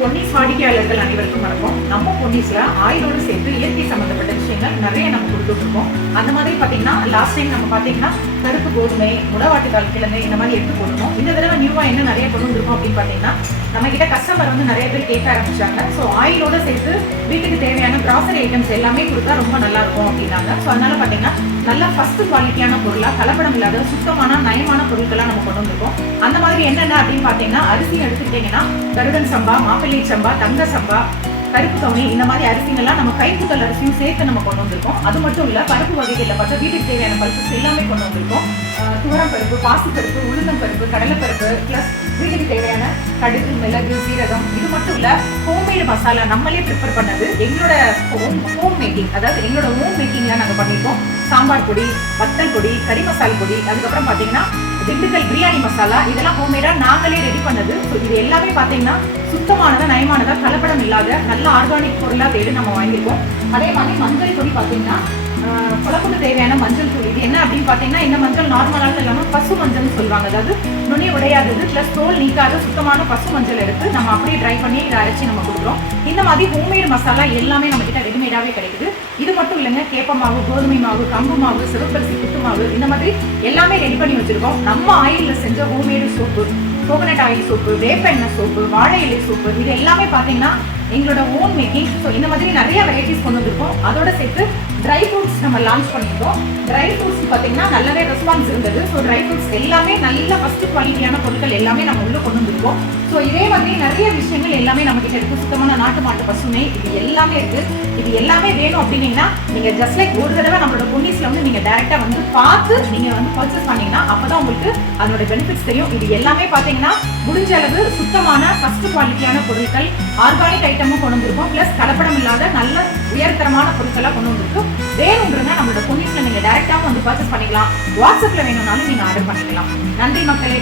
பொன்னிஸ் வாடிக்கையாளர்கள் அனைவருக்கும் வணக்கம். நம்ம பொன்னிஸ்ல ஆயிலோடு சேர்த்து இயற்கை சம்பந்தப்பட்ட விஷயங்கள் நிறைய நம்ம கொடுத்துட்டு இருக்கோம். அந்த மாதிரி பாத்தீங்கன்னா லாஸ்ட் டைம் நம்ம பாத்தீங்கன்னா கருப்பு கோதுமை, முடவாட்டுக்கால் கிழங்கு இந்த மாதிரி எடுத்து போடணும். இந்த தடவை நியூவா என்ன நிறைய கொண்டு வந்திருக்கோம் அப்படின்னு பாத்தீங்கன்னா, நம்ம கிட்ட கஸ்டமர் வந்து நிறைய பேர் கேட்க ஆரம்பிச்சாங்க. ஸோ ஆயிலோட சேர்த்து வீட்டுக்கு தேவையான கிராசரி ஐட்டம்ஸ் எல்லாமே கொடுத்தா ரொம்ப நல்லா இருக்கும் அப்படின்னாங்க. ஸோ அதனால பாத்தீங்கன்னா நல்ல ஃபர்ஸ்ட் குவாலிட்டியான பொருளா, கலப்படம் இல்லாத சுத்தமான நயமான பொருட்கள்லாம் நம்ம கொண்டு வந்திருக்கோம். அந்த மாதிரி என்னென்ன அப்படின்னு பாத்தீங்கன்னா, அரிசி எடுத்துக்கிட்டீங்கன்னா கருடன் சம்பா, மாப்பிள்ளை சம்பா, தங்க சம்பா, கருப்பு கவுனி இந்த மாதிரி அரிசிங்கெல்லாம் நம்ம கைக்குத்தல் அரிசியும் சேர்த்து நம்ம கொண்டு வந்திருக்கோம். அது மட்டும் இல்ல, பருப்பு வகைகளில் பார்த்தா வீட்டுக்கு தேவையான பல்சஸ் எல்லாமே கொண்டு வந்திருக்கோம். துவரம் பருப்பு, பாசிப்பருப்பு, உளுந்தம் பருப்பு, கடலைப்பருப்பு, பிளஸ் வீட்டுக்கு தேவையான கடுகு, மிளகு, சீரகம். இது மட்டும் இல்ல, ஹோம்மேடு மசாலா நம்மளே ப்ரிப்பேர் பண்ணது, எங்களோட ஹோம் மேக்கிங், அதாவது எங்களோட ஹோம் மேக்கிங்ல நாங்கள் பண்ணியிருக்கோம். சாம்பார் பொடி, வத்தல் பொடி, கறி மசால் பொடி, அதுக்கப்புறம் பார்த்தீங்கன்னா திண்டுக்கல் பிரியாணி மசாலா, இதெல்லாம் ஹோம்மேடா நாங்களே ரெடி பண்ணது. ஸோ இது எல்லாமே பார்த்தீங்கன்னா சுத்தமானதா, நயமானதா, கலப்படம் இல்லாத நல்ல ஆர்கானிக் பொருளாக தேடி நம்ம வாங்கியிருக்கோம். அதே மாதிரி மஞ்சள் பொடி பார்த்தீங்கன்னா குழம்புக்கு தேவையான மஞ்சள் தூள். இது என்ன அப்படின்னு பார்த்தீங்கன்னா, இந்த மஞ்சள் நார்மலாக இல்லாமல் பசு மஞ்சள்னு சொல்லுவாங்க. அதாவது நுனி உடையாதது பிளஸ் தோல் நீக்காத சுத்தமான பசு மஞ்சள் எடுத்து நம்ம அப்படியே ட்ரை பண்ணி இதை அரைச்சி நம்ம கொடுக்குறோம். இந்த மாதிரி ஹோம்மேட் மசாலா எல்லாமே நம்ம கிட்ட ரெடிமேடாகவே கிடைக்குது. இது மட்டும் இல்லைங்க, கேப்ப மாவு, கோதுமை மாவு, கம்பு மாவு, சிவப்பரிசி புட்டு மாவு, இந்த மாதிரி எல்லாமே ரெடி பண்ணி வச்சிருக்கோம். நம்ம ஆயிலில் செஞ்ச homemade soap, coconut oil soap, வேப்ப எண்ணெய் சோப்பு, வாழை இலை சோப்பு, இது எல்லாமே பார்த்தீங்கன்னா எங்களோட ஓன் மேக்கிங். ஸோ இந்த மாதிரி நிறைய வெரைட்டிஸ் கொண்டு வந்திருக்கோம். அதோட சேர்த்து ட்ரை ஃப்ரூட்ஸ் நம்ம லான்ச் பண்ணியிருக்கோம். ட்ரை ஃப்ரூட்ஸ் பார்த்தீங்கன்னா நல்லாவே ரெஸ்பான்ஸ் இருந்தது. ஸோ ட்ரை ஃப்ரூட்ஸ் எல்லாமே நல்ல ஃபர்ஸ்ட் குவாலிட்டியான பொருட்கள் எல்லாமே நம்ம உள்ள கொண்டு வந்திருக்கோம். ஸோ இதே மாதிரி நிறைய விஷயங்கள் எல்லாமே நம்ம கிட்ட இருக்கு. சுத்தமான நாட்டு மாட்டு பசுமை, இது எல்லாமே இருக்கு. இது எல்லாமே வேணும் அப்படின்னீங்கன்னா நீங்க ஜஸ்ட் லைக் ஒரு தடவை நம்மளோட பொன்னிஸ்ல வந்து நீங்க டைரக்டா வந்து பார்த்து நீங்க வந்து பர்ச்சேஸ் பண்ணீங்கன்னா அப்பதான் உங்களுக்கு அதோட பெனிஃபிட்ஸ் தெரியும். இது எல்லாமே பாத்தீங்கன்னா முடிஞ்ச அளவு சுத்தமான ஃபர்ஸ்ட் குவாலிட்டியான பொருட்கள், ஆர்கானிக் ஐட்டமும் கொண்டு வந்திருக்கோம். பிளஸ் கலப்படம் இல்லாத நல்ல உயர்தரமான பொருட்களா கொண்டு வந்திருக்கோம். வேணும்ன்றதா நம்மளோட பொன்னிஸ்ல நீங்க டைரக்டா வந்து பர்ச்சேஸ் பண்ணிக்கலாம். வாட்ஸ்அப்ல வேணும்னாலும் நீங்க ஆர்டர் பண்ணிக்கலாம். நன்றி மக்களே.